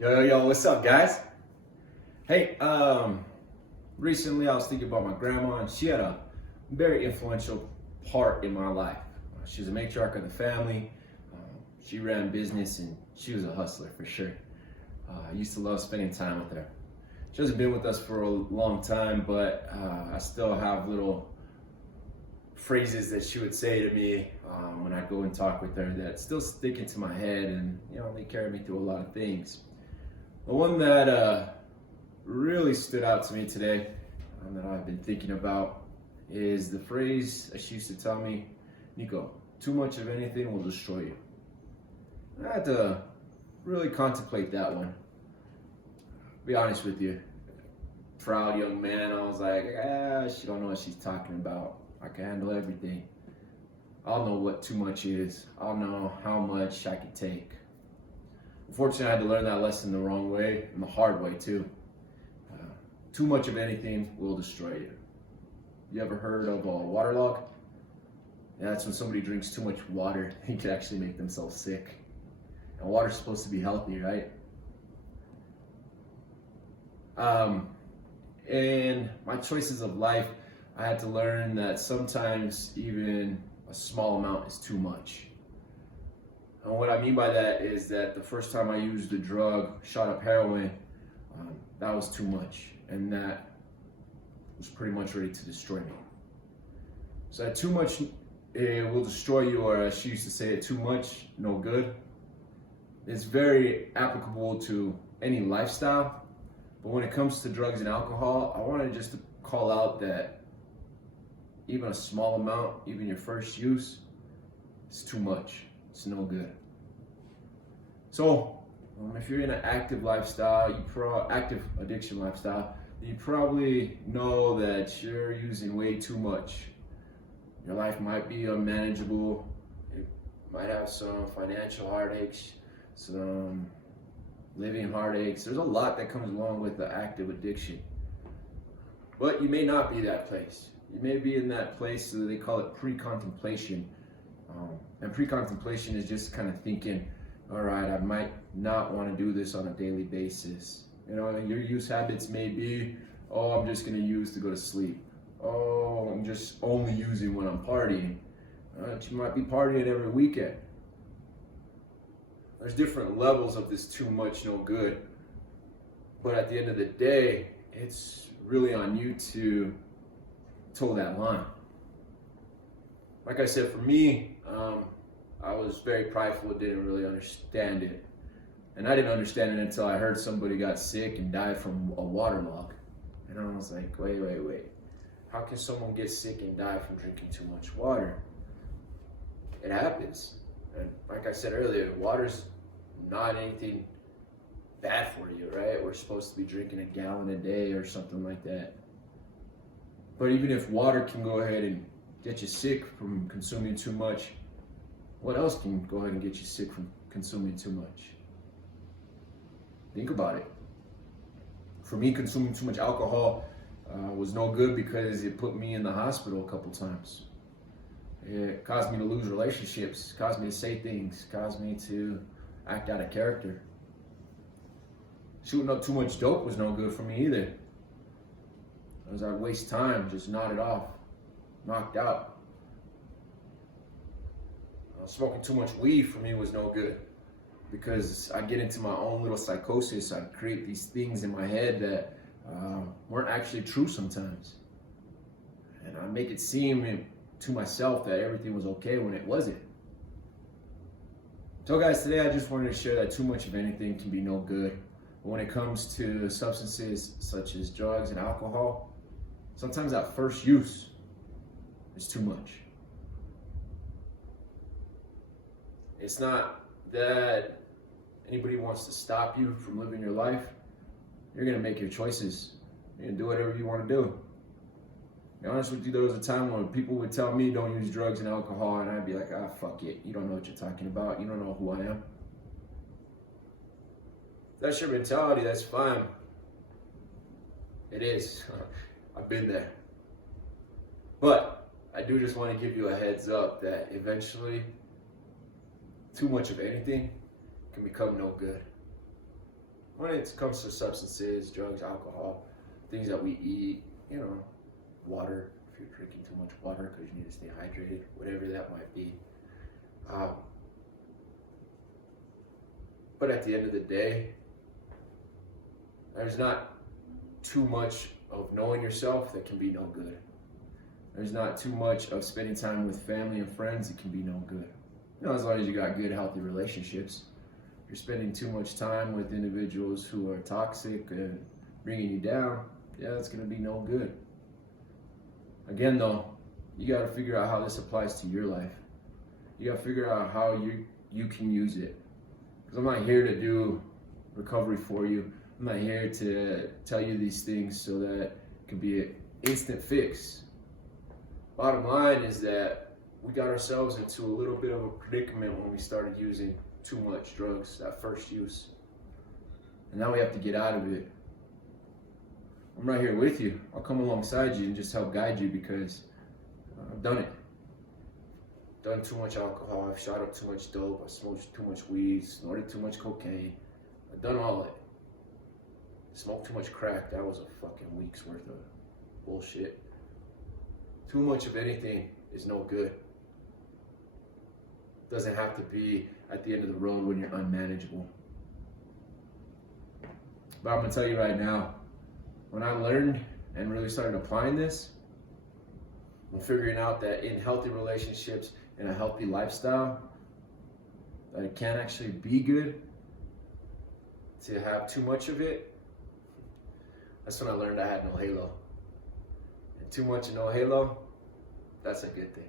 Yo, what's up, guys? Hey, recently I was thinking about my grandma, and she had a very influential part in my life. She was a matriarch of the family. She ran business, and she was a hustler for sure. I used to love spending time with her. She hasn't been with us for a long time, but I still have little phrases that she would say to me when I go and talk with her that still stick into my head, and they carry me through a lot of things. The one that really stood out to me today, that I've been thinking about, is the phrase that she used to tell me: Nico, too much of anything will destroy you. And I had to really contemplate that one. Be honest with you, proud young man, I was like, she don't know what she's talking about. I can handle everything. I'll know what too much is. I'll know how much I can take. Unfortunately, I had to learn that lesson the wrong way, and the hard way too. Too much of anything will destroy you. You ever heard of a waterlog? Yeah, that's when somebody drinks too much water. They could actually make themselves sick. And water's supposed to be healthy, right? In my choices of life, I had to learn that sometimes even a small amount is too much. And what I mean by that is that the first time I used the drug, shot up heroin, that was too much. And that was pretty much ready to destroy me. So that too much will destroy you, or as she used to say, too much, no good. It's very applicable to any lifestyle. But when it comes to drugs and alcohol, I wanted just to call out that even a small amount, even your first use, is too much. It's no good. So, if you're in an active lifestyle, active addiction lifestyle, you probably know that you're using way too much. Your life might be unmanageable. It might have some financial heartaches, some living heartaches. There's a lot that comes along with the active addiction. But you may not be that place. You may be in that place, so they call it pre-contemplation. And pre-contemplation is just kind of thinking, all right, I might not want to do this on a daily basis. Your use habits may be, I'm just going to use to go to sleep. I'm just only using when I'm partying. You might be partying every weekend. There's different levels of this too much, no good. But at the end of the day, it's really on you to toe that line. Like I said, for me, I was very prideful, didn't really understand it. And I didn't understand it until I heard somebody got sick and died from a waterlog. And I was like, wait. How can someone get sick and die from drinking too much water? It happens. And like I said earlier, water's not anything bad for you, right? We're supposed to be drinking a gallon a day or something like that. But even if water can go ahead and get you sick from consuming too much, what else can go ahead and get you sick from consuming too much? Think about it. For me, consuming too much alcohol was no good because it put me in the hospital a couple times. It caused me to lose relationships, caused me to say things, caused me to act out of character. Shooting up too much dope was no good for me either. As I'd waste time, just nodded off, knocked out. Smoking too much weed for me was no good because I'd get into my own little psychosis. I'd create these things in my head that weren't actually true sometimes. And I'd make it seem to myself that everything was okay when it wasn't. So guys, today I just wanted to share that too much of anything can be no good. But when it comes to substances such as drugs and alcohol, sometimes that first use is too much. It's not that anybody wants to stop you from living your life. You're going to make your choices. You're going to do whatever you want to do. To be honest with you, there was a time when people would tell me don't use drugs and alcohol, and I'd be like, fuck it. You don't know what you're talking about. You don't know who I am. If that's your mentality, that's fine. It is. I've been there. But I do just want to give you a heads up that eventually too much of anything can become no good. when it comes to substances, drugs, alcohol, things that we eat, water, if you're drinking too much water because you need to stay hydrated, whatever that might be. But at the end of the day, there's not too much of knowing yourself that can be no good. There's not too much of spending time with family and friends that can be no good. As long as you got good, healthy relationships. If you're spending too much time with individuals who are toxic and bringing you down, that's going to be no good. Again, though, you got to figure out how this applies to your life. You got to figure out how you can use it. Because I'm not here to do recovery for you. I'm not here to tell you these things so that it can be an instant fix. Bottom line is that we got ourselves into a little bit of a predicament when we started using too much drugs, that first use. And now we have to get out of it. I'm right here with you. I'll come alongside you and just help guide you because I've done it. Done too much alcohol, I've shot up too much dope, I smoked too much weed, snorted too much cocaine. I've done all it. Smoked too much crack, that was a fucking week's worth of bullshit. Too much of anything is no good. Doesn't have to be at the end of the road when you're unmanageable. But I'm gonna tell you right now, when I learned and really started applying this, I'm figuring out that in healthy relationships and a healthy lifestyle, that it can actually be good to have too much of it. That's when I learned I had no halo. And too much and no halo, that's a good thing.